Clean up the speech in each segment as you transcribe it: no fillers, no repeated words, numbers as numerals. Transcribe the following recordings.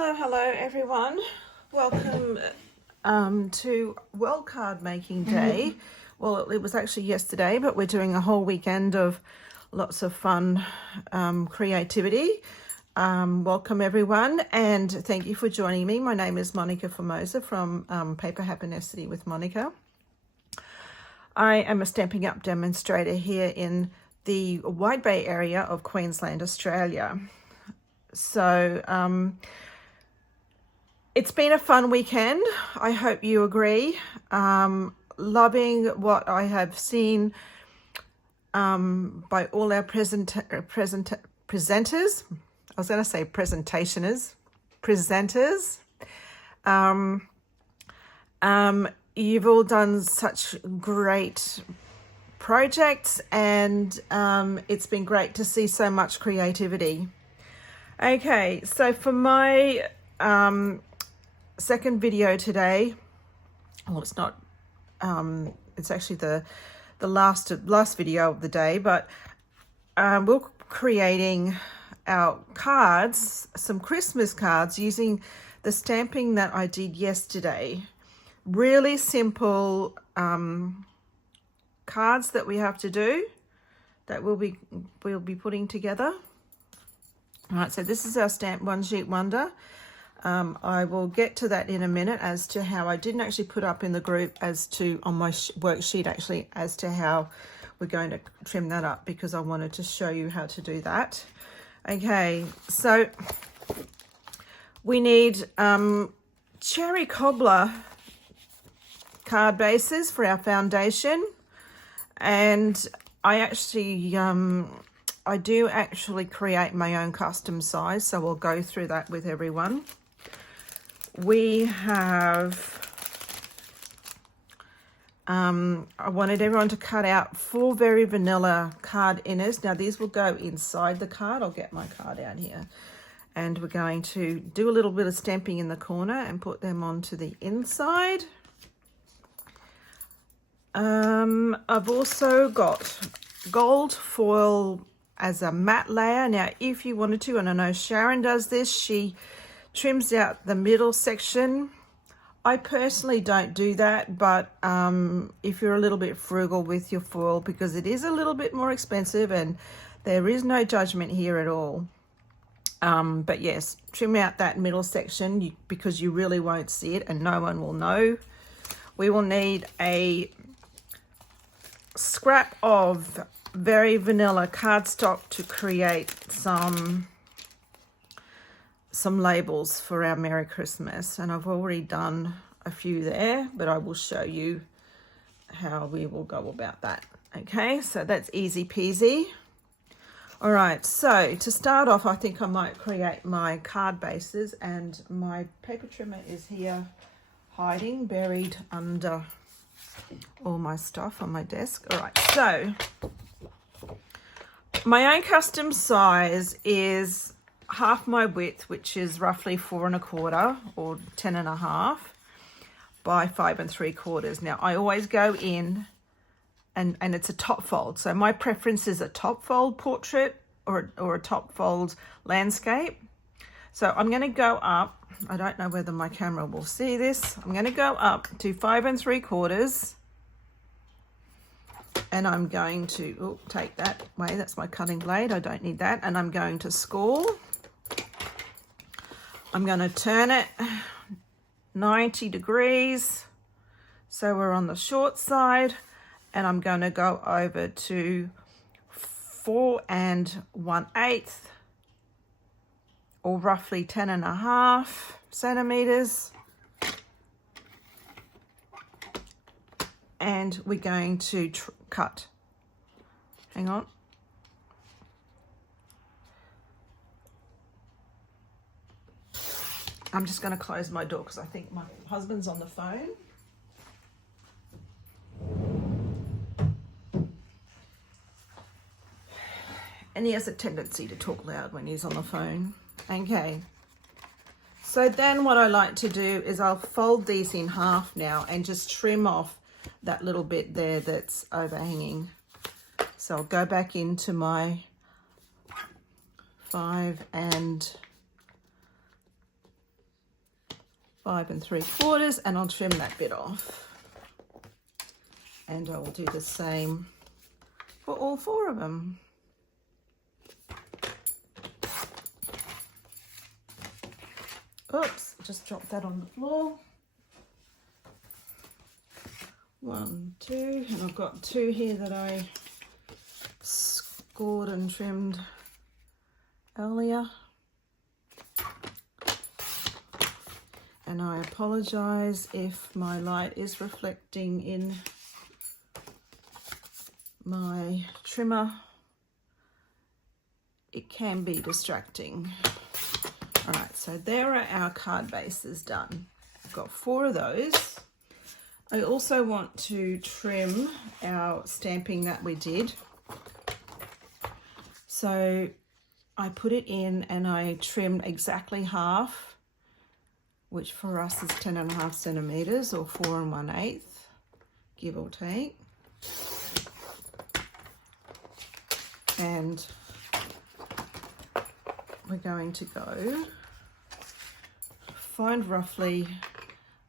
Hello everyone. Welcome to World Card Making Day. Well, it was actually yesterday, but we're doing a whole weekend of lots of fun creativity. Welcome everyone, and thank you for joining me. My name is Monica Formosa from Paper Happinesity with Monica. I am a Stampin' Up demonstrator here in the Wide Bay area of Queensland, Australia. So it's been a fun weekend. I hope you agree. Loving what I have seen by all our presenters. I was going to say presentationers. Presenters. You've all done such great projects, and it's been great to see so much creativity. Okay, so for my second video today, well, it's not, it's actually the last video of the day, but we're creating our cards, some Christmas cards, using the stamping that I did yesterday. Really simple cards that we have to do, that we'll be putting together. All right, so this is our stamp One Sheet Wonder. I will get to that in a minute as to how I didn't actually put up in the group as to, on my worksheet actually, as to how we're going to trim that up, because I wanted to show you how to do that. Okay, so we need cherry cobbler card bases for our foundation, and I do actually create my own custom size, so we'll go through that with everyone. We have, I wanted everyone to cut out 4 very vanilla card inners. Now these will go inside the card. I'll get my card out here. And we're going to do a little bit of stamping in the corner and put them onto the inside. I've also got gold foil as a matte layer. Now if you wanted to, and I know Sharon does this, she trims out the middle section. I personally don't do that, but if you're a little bit frugal with your foil, because it is a little bit more expensive, and there is no judgment here at all, but yes, trim out that middle section because you really won't see it and no one will know. We will need a scrap of very vanilla cardstock to create some labels for our Merry Christmas, and I've already done a few there, but I will show you how we will go about that. Okay, so that's easy peasy. All right, so to start off, I think I might create my card bases, and my paper trimmer is here hiding, buried under all my stuff on my desk. All right, so my own custom size is half my width, which is roughly 4 1/4 or 10.5 by 5 3/4. Now I always go in and it's a top fold, so my preference is a top fold portrait or a top fold landscape. So I'm going to go up, I don't know whether my camera will see this, I'm going to go up to 5 3/4, and I'm going to take that away, that's my cutting blade, I don't need that, and I'm going to score. I'm going to turn it 90 degrees, so we're on the short side, and I'm going to go over to 4 1/8, or roughly 10.5 centimeters, and we're going to cut. Hang on. I'm just going to close my door because I think my husband's on the phone. And he has a tendency to talk loud when he's on the phone. Okay. So then what I like to do is I'll fold these in half now and just trim off that little bit there that's overhanging. So I'll go back into my 5 and 5 3/4, and I'll trim that bit off. And I will do the same for all 4 of them. Oops, just dropped that on the floor. 1, 2, and I've got 2 here that I scored and trimmed earlier. And I apologize if my light is reflecting in my trimmer. It can be distracting. All right, so there are our card bases done. I've got 4 of those. I also want to trim our stamping that we did. So I put it in and I trimmed exactly half, which for us is 10.5 centimeters or 4 1/8, give or take. And we're going to go find roughly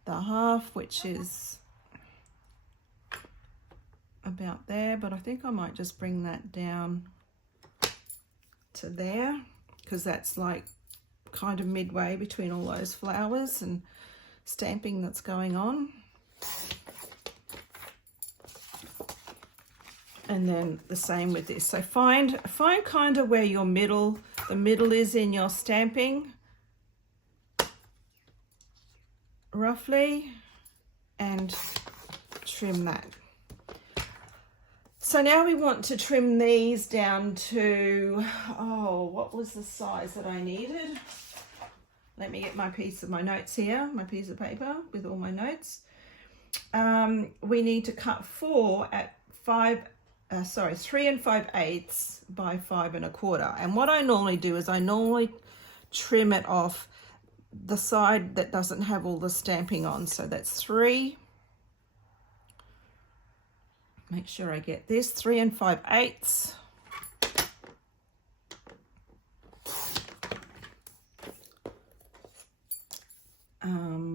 the half, which is about there, but I think I might just bring that down to there, because that's like kind of midway between all those flowers and stamping that's going on. And then the same with this. So find kind of where your the middle is in your stamping, roughly, and trim that. So now we want to trim these down to, what was the size that I needed? Let me get my piece of my notes here, my piece of paper with all my notes. We need to cut 4 at 3 5/8 by 5 1/4. And what I normally do is I normally trim it off the side that doesn't have all the stamping on. So that's 3. Make sure I get this, 3 5/8.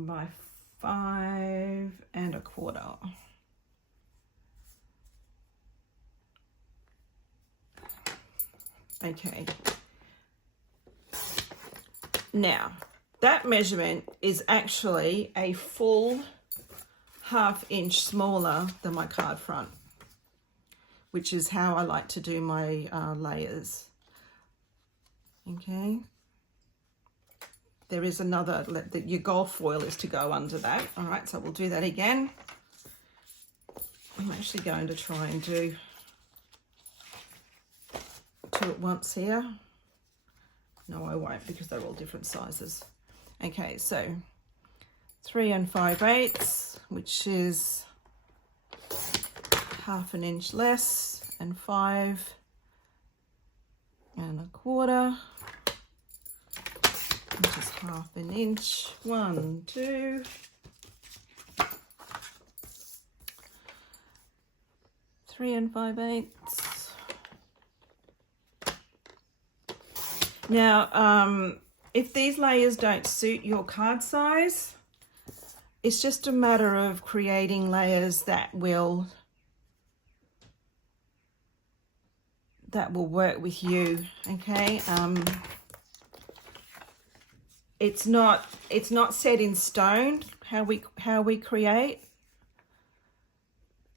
By 5 1/4. Okay. Now, that measurement is actually a full 1/2 inch smaller than my card front, which is how I like to do my layers. Okay. There is another, your golf foil is to go under that. All right, so we'll do that again. I'm actually going to try and do 2 at once here. No, I won't, because they're all different sizes. Okay, so 3 5/8, which is 1/2 inch less, and 5 1/4, which is 1/2 inch. 1, 2, 3 5/8. Now, if these layers don't suit your card size, it's just a matter of creating layers that will work with you. Okay. It's not set in stone how we create.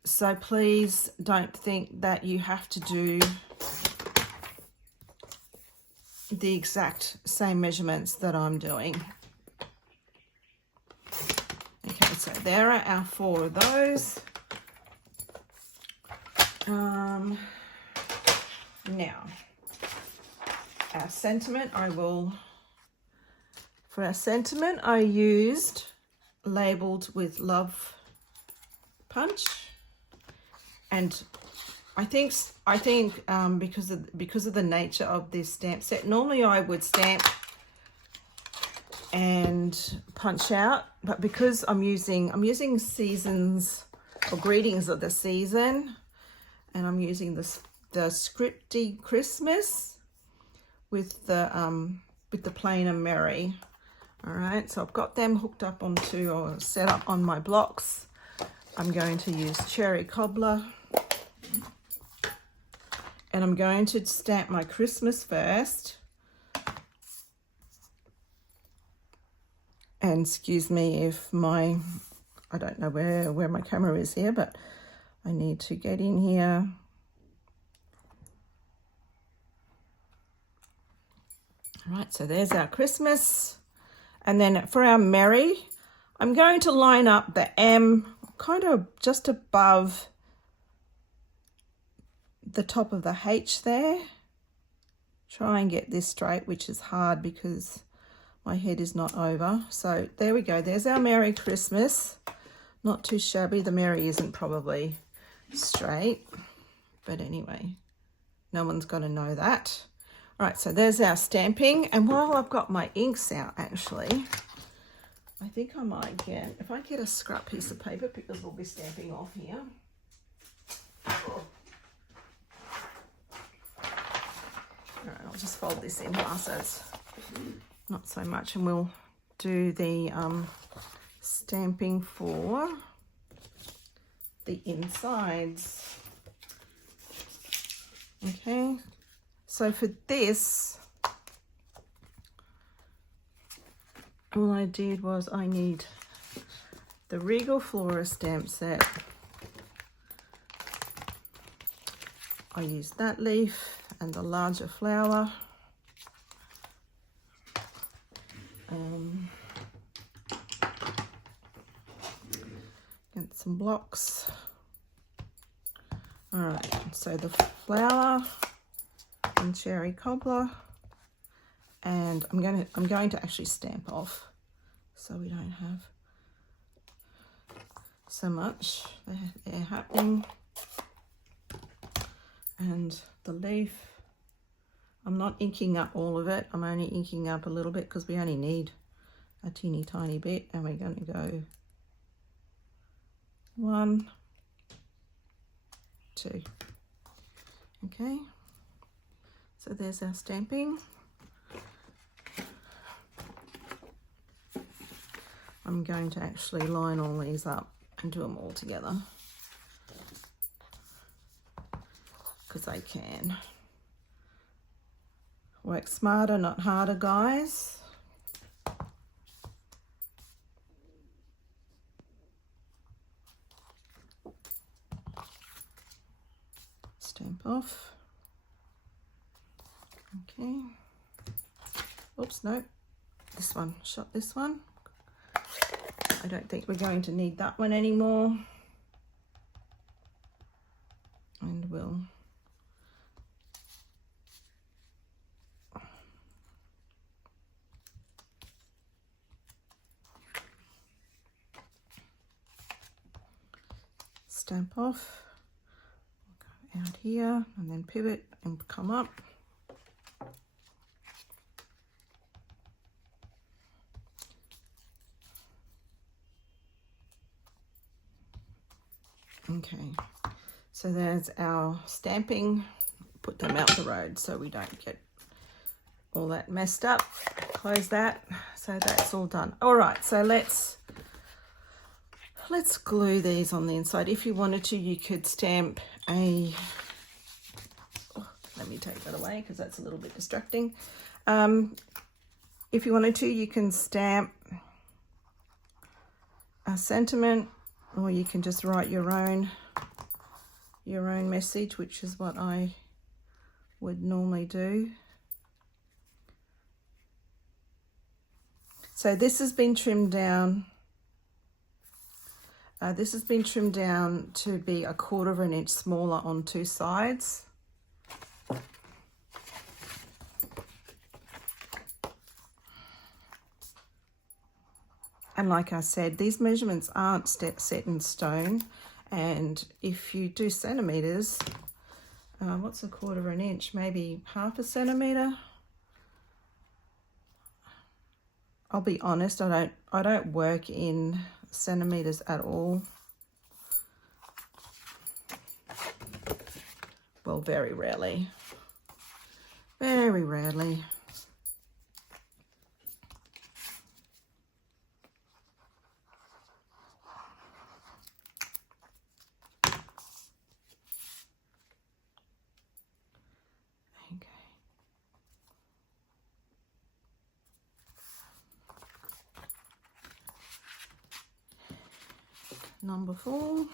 So please don't think that you have to do the exact same measurements that I'm doing. Okay, so there are our 4 of those. Now, our sentiment, for our sentiment, I used labeled with love punch, and I think because of the nature of this stamp set, normally I would stamp and punch out, but because I'm using seasons or greetings of the season, and I'm using the scripty Christmas with the plain and merry, All right, so I've got them hooked up onto or set up on my blocks. I'm going to use Cherry Cobbler. And I'm going to stamp my Christmas first. And excuse me if I don't know where my camera is here, but I need to get in here. All right, so there's our Christmas. And then for our Merry, I'm going to line up the M kind of just above the top of the H there. Try and get this straight, which is hard because my head is not over. So there we go. There's our Merry Christmas. Not too shabby. The Merry isn't probably straight, but anyway, no one's got to know that. All right, so there's our stamping. And while I've got my inks out, actually, I think I might get, if I get a scrap piece of paper, because we'll be stamping off here. Oh. All right, I'll just fold this in half so it's not so much, and we'll do the stamping for the insides. Okay, so for this, all I did was I need the Regal Flora stamp set. I used that leaf and the larger flower. Get some blocks. All right, so the flower and Cherry Cobbler, and I'm going to actually stamp off so we don't have so much there happening. And the leaf, I'm not inking up all of it. I'm only inking up a little bit because we only need a teeny tiny bit, and we're going to go 1, 2. Okay, so there's our stamping. I'm going to actually line all these up and do them all together because I can. Work smarter, not harder, guys. Stamp off. Okay. Oops, no. This one, shot this one. I don't think we're going to need that one anymore. And we'll stamp off, go out here and then pivot and come up. Okay, so there's our stamping. Put them out the road so we don't get all that messed up. Close that. So that's all done. All right, so let's glue these on the inside. If you wanted to, you could stamp a, let me take that away because that's a little bit distracting. If you wanted to, you can stamp a sentiment, or you can just write your own message, which is what I would normally do. So this has been trimmed down. This has been trimmed down to be 1/4 inch smaller on 2 sides. And like I said, these measurements aren't set in stone. And if you do centimeters, what's 1/4 inch? Maybe 1/2 centimeter. I'll be honest, I don't work in centimeters at all. Well, very rarely. Very rarely. number 4.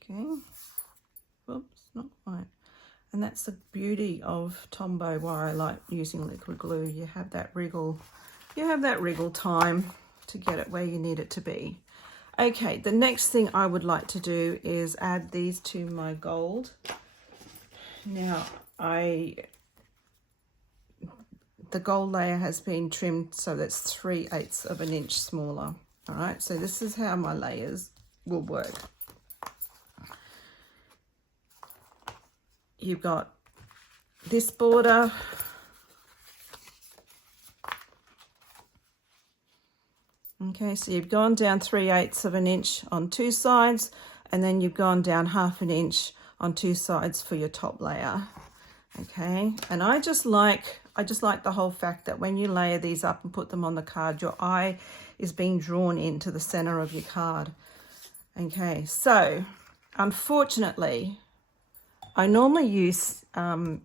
Okay, whoops, not quite. And that's the beauty of Tombow, why I like using liquid glue. You have that wriggle, time to get it where you need it to be. Okay, the next thing I would like to do is add these to my gold. Now, the gold layer has been trimmed so that's 3/8 of an inch smaller. All right, so this is how my layers will work. You've got this border, okay, so you've gone down 3/8 of an inch on 2 sides, and then you've gone down 1/2 an inch on 2 sides for your top layer. Okay, and I just like the whole fact that when you layer these up and put them on the card, your eye is being drawn into the center of your card. Okay, so unfortunately, I normally use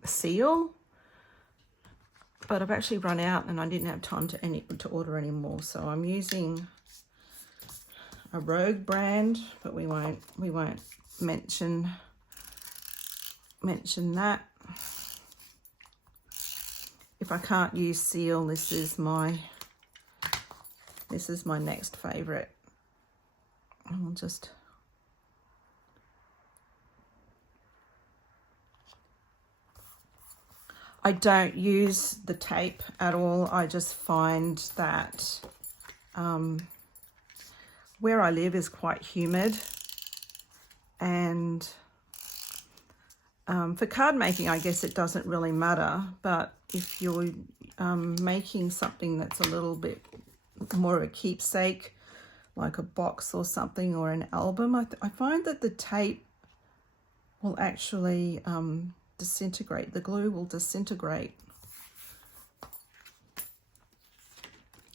seal, but I've actually run out and I didn't have time to order any more. So I'm using a Rogue brand, but we won't mention that. If I can't use seal, this is my next favorite. I'll just I don't use the tape at all. I just find that where I live is quite humid, and for card making, I guess it doesn't really matter, but if you're making something that's a little bit more of a keepsake, like a box or something, or an album, I find that the tape will actually disintegrate. The glue will disintegrate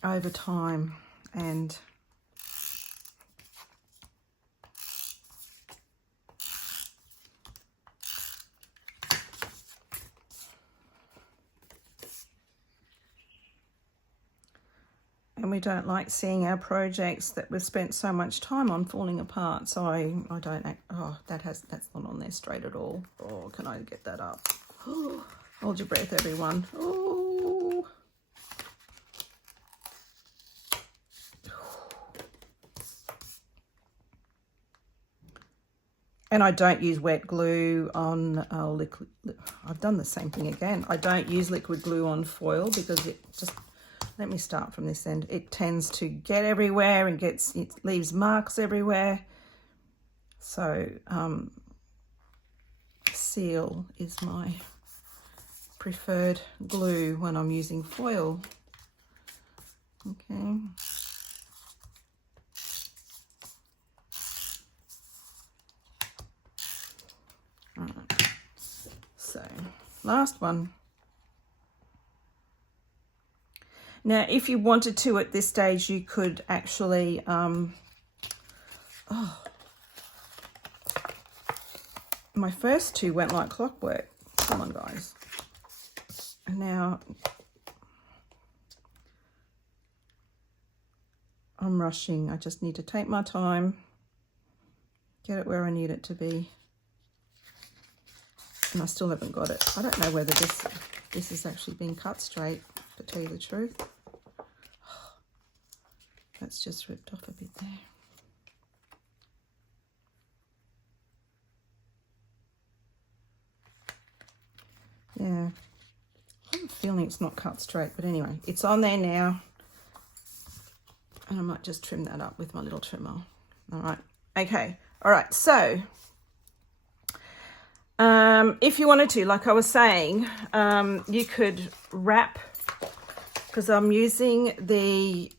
over time, and we don't like seeing our projects that we've spent so much time on falling apart. So I don't act, oh, that's not on there straight at all. Oh, can I get that up? Oh, hold your breath, everyone. Oh. And I don't use wet glue on liquid. I've done the same thing again. I don't use liquid glue on foil because it just, let me start from this end. It tends to get everywhere and it leaves marks everywhere. So seal is my preferred glue when I'm using foil. Okay. All right. So last one. Now, if you wanted to at this stage, you could actually, my first two went like clockwork. Come on, guys. Now, I'm rushing. I just need to take my time, get it where I need it to be. And I still haven't got it. I don't know whether this has actually been cut straight, to tell you the truth. That's just ripped off a bit there. Yeah, I have a feeling it's not cut straight, but anyway, it's on there now. And I might just trim that up with my little trimmer. All right, okay, all right, so if you wanted to, like I was saying, you could wrap, because I'm using the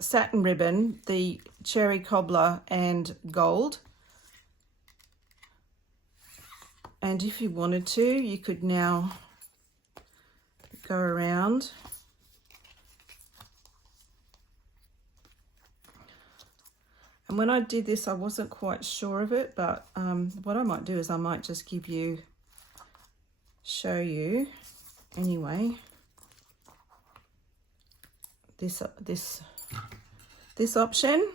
satin ribbon, the cherry cobbler and gold. And if you wanted to, you could now go around And when I did this, I wasn't quite sure of it, but what I might do is I might just show you anyway, this option.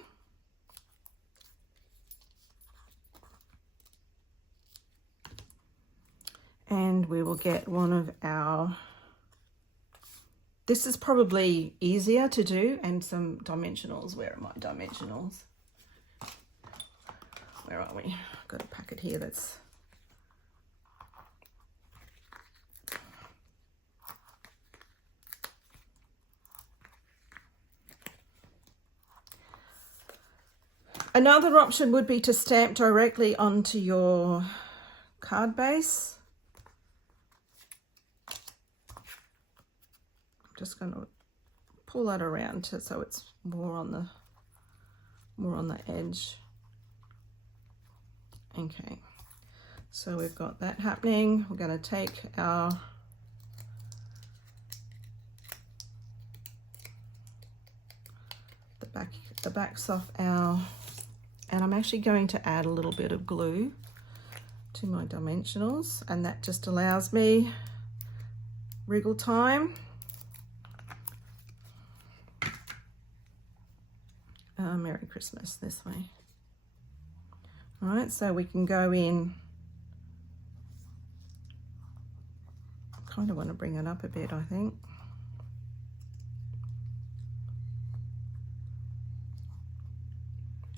And we will get one of our, this is probably easier to do, and some dimensionals. Where are my dimensionals? Where are we? I've got a packet here that's, another option would be to stamp directly onto your card base. Just going to pull that around so it's more on the edge. Okay, so we've got that happening. We're going to take our the backs off our, and I'm actually going to add a little bit of glue to my dimensionals, and that just allows me wriggle time. Merry Christmas this way. All right, so we can go in, I kind of want to bring it up a bit, I think.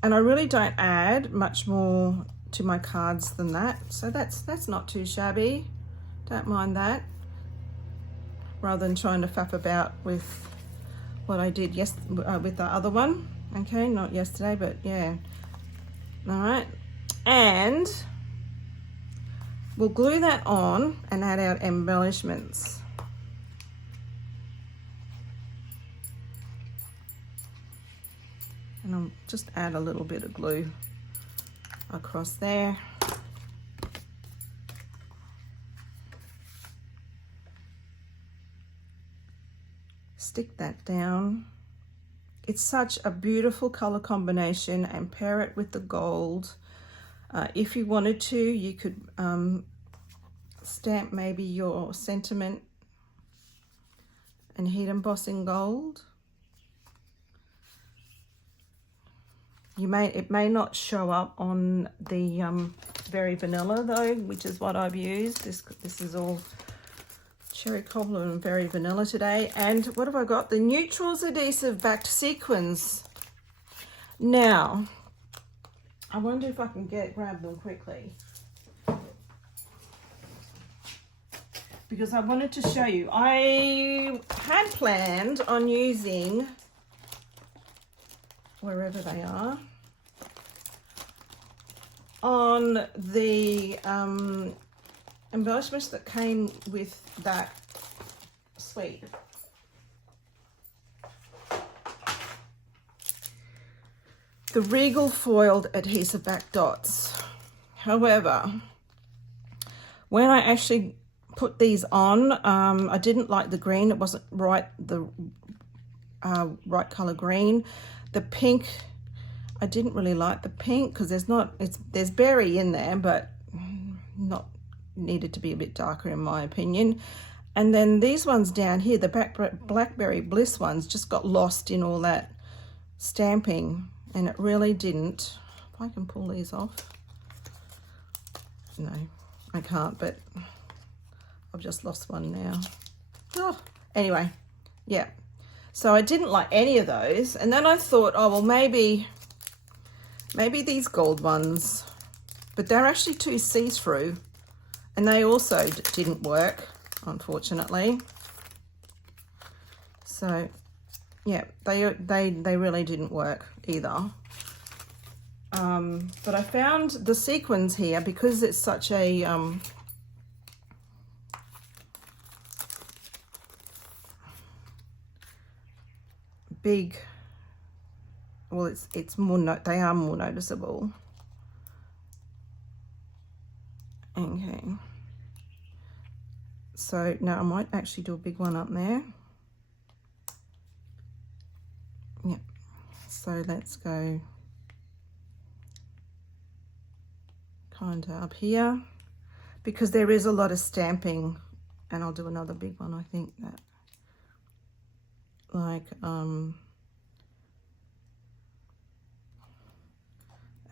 And I really don't add much more to my cards than that, so that's not too shabby. Don't mind that, rather than trying to faff about with what I did with the other one. Okay, not yesterday, but yeah. All right, and we'll glue that on and add our embellishments. And I'll just add a little bit of glue across there. Stick that down. It's such a beautiful color combination, and pair it with the gold. If you wanted to, you could stamp maybe your sentiment and heat emboss in gold. It may not show up on the Very Vanilla though, which is what I've used. This is all Cherry Cobbler and Very Vanilla today. And what have I got? The Neutrals Adhesive-Backed Sequins. Now, I wonder if I can grab them quickly, because I wanted to show you. I had planned on using, wherever they are, on the embellishments that came with that suite. The Regal foiled adhesive-backed dots. However, when I actually put these on, I didn't like the green. It wasn't the right color green. The pink, I didn't really like the pink, because there's berry in there, but not, needed to be a bit darker in my opinion. And then these ones down here, the Blackberry Bliss ones, just got lost in all that stamping, and it really didn't. If I can pull these off. No, I can't, but I've just lost one now. Oh, anyway, yeah. So I didn't like any of those, and then I thought, oh well, maybe these gold ones, but they're actually too see-through, and they also didn't work, unfortunately. So yeah, they really didn't work either. But I found the sequins here, because it's such a big, well, it's more, they are more noticeable. Okay, so now I might actually do a big one up there. Yeah, so let's go kind of up here, because there is a lot of stamping, and I'll do another big one, I think, that like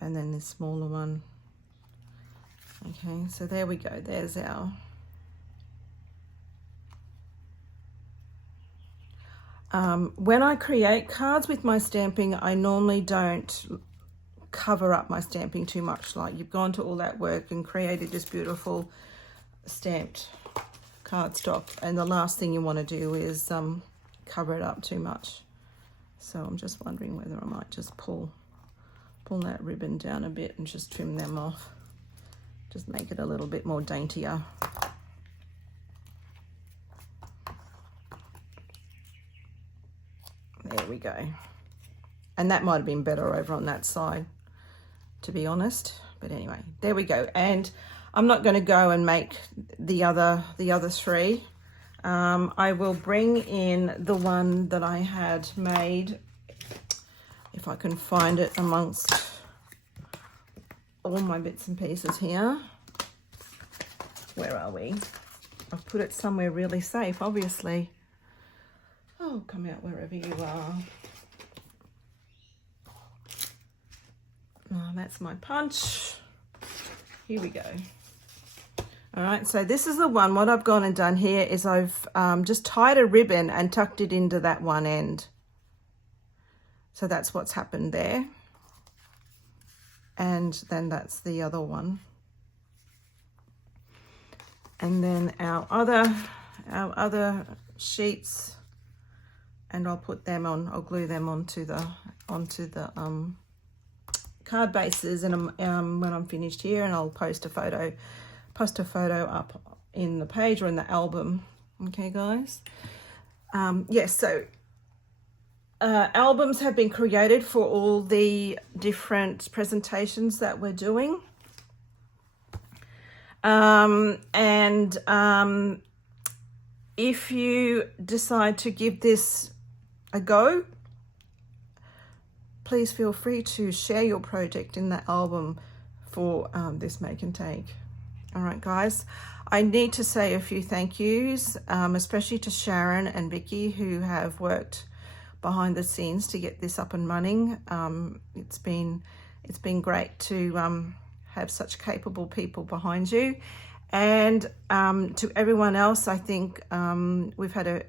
and then this smaller one. Okay, so there we go. There's our when I create cards with my stamping, I normally don't cover up my stamping too much. Like, you've gone to all that work and created this beautiful stamped cardstock, and the last thing you want to do is cover it up too much. So I'm just wondering whether I might just pull that ribbon down a bit and just trim them off. Just make it a little bit more daintier. There we go. And that might have been better over on that side, to be honest. But anyway, there we go. And I'm not going to go and make the other three. I will bring in the one that I had made, if I can find it amongst all my bits and pieces here. Where are we? I've put it somewhere really safe, obviously. Oh, come out wherever you are. Oh, that's my punch. Here we go. All right, so this is the one. What I've gone and done here is I've just tied a ribbon and tucked it into that one end. So that's what's happened there. And then that's the other one. And then our other sheets, and I'll put them on, I'll glue them onto the card bases, and when I'm finished here, and I'll post a photo up in the page or in the album. Okay, guys. Yes, so albums have been created for all the different presentations that we're doing. If you decide to give this a go, please feel free to share your project in the album for this make and take. All right, guys, I need to say a few thank yous, especially to Sharon and Vicky, who have worked behind the scenes to get this up and running. It's been great to have such capable people behind you. And to everyone else, I think we've had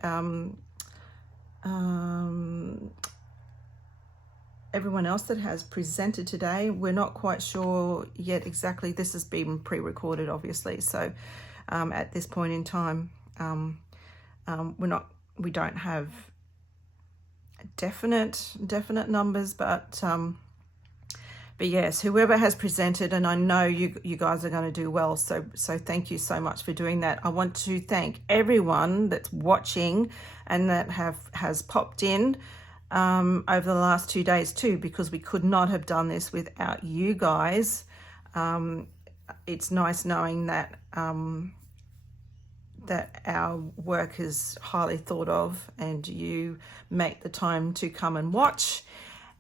everyone else that has presented today, we're not quite sure yet exactly. This has been pre-recorded, obviously, so at this point in time, we don't have definite numbers, but yes, whoever has presented, and I know you guys are going to do well, so thank you so much for doing that. I want to thank everyone that's watching and that has popped in over the last 2 days too, because we could not have done this without you guys. It's nice knowing that that our work is highly thought of, and you make the time to come and watch.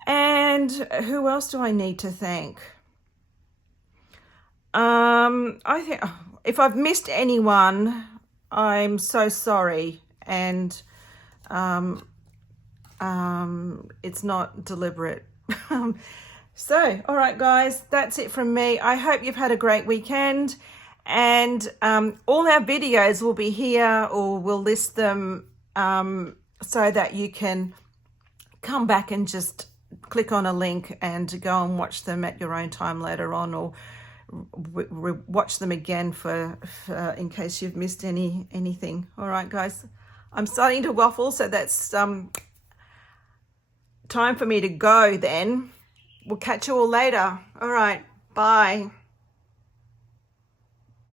And who else do I need to thank? I think if I've missed anyone, I'm so sorry, and it's not deliberate. So, all right, guys, that's it from me. I hope you've had a great weekend, and all our videos will be here, or we'll list them so that you can come back and just click on a link and go and watch them at your own time later on, or watch them again for in case you've missed anything. All right, guys, I'm starting to waffle, so that's time for me to go then. We'll catch you all later. All right, bye.